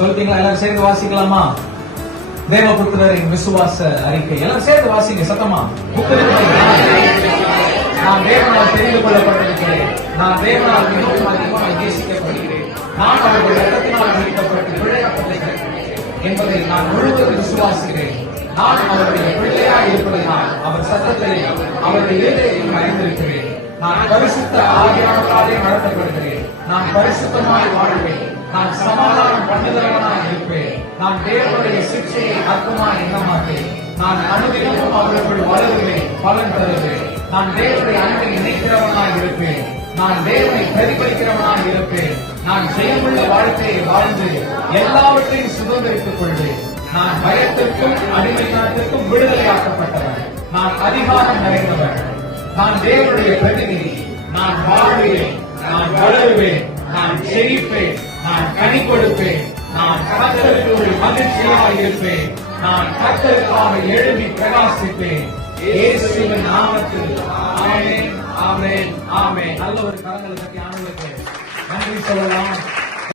சொல்லிட்டீங்களா? எல்லாரும் சேர்ந்து வாசிக்கலாமா? தேவபுத்திரரின் விசுவாச அறிக்கை எல்லாரும் சேர்ந்து வாசிங்க சத்தமா. நான் தேவனால் தெரிந்து கொள்ளப்பட்டிருக்கிறேன். நான் தேவனால் மிகவும் அதிகமாக நேசிக்கப்படுகிறேன். நான் அவருடைய ரத்தத்தினால் மீட்கப்பட்டு பிழைக்கப்பட்டிருக்கிறேன் என்பதை நான் முழுவதும் விசுவாசிக்கிறேன். நான் அவருடைய பிள்ளையாக இருப்பதனால் அவர் சத்தத்தை அவருடைய இதயத்தில் அறிந்திருக்கிறேன். நான் பரிசுத்த ஆவியானவராலே நடத்தப்படுகிறேன். நான் பரிசுத்தமாய் வாழ்வேன். நான் சமாதானம் பண்ணுகிறவனாய் இருப்பேன். நான் தேவனுடைய சிக்ஷையை அற்பமாய் எண்ண மாட்டேன். நான் அனுதினமும் அவர்களுக்குள் வளருவேன், பலன் தருவேன். நான் தேவனுடைய அன்பை நினைக்கிறவனாய் இருப்பேன். நான் தேவனை பிரதிபலிக்கிறவனாய் இருப்பேன். நான் ஜெயமுள்ள வாழ்க்கையை வாழ்ந்து எல்லாவற்றையும் சுதந்திரித்துக் கொள்வேன். நான் பயத்திற்கும் அடிமைத்தனத்திற்கும் விடுதலையாக்கப்பட்டவன். நான் அதிகாரம் நிறைந்தவன். நான் தேவனுடைய பிரதிநிதி. நான் வாழ்வேன். நான் வளருவேன். நான் செழிப்பேன். நான் கனி கொடுப்பேன். நான் கர்த்தருக்குள் மகிழ்ச்சியாக இருப்பேன். நான் கர்த்தருக்காக எழுதி பிரகாசிப்பேன். இயேசுவின் நாமத்தில் ஆமென், ஆமென், ஆமென். நல்ல ஒரு கரங்களை தட்டி ஆண்டவருக்கு நன்றி சொல்லலாம்.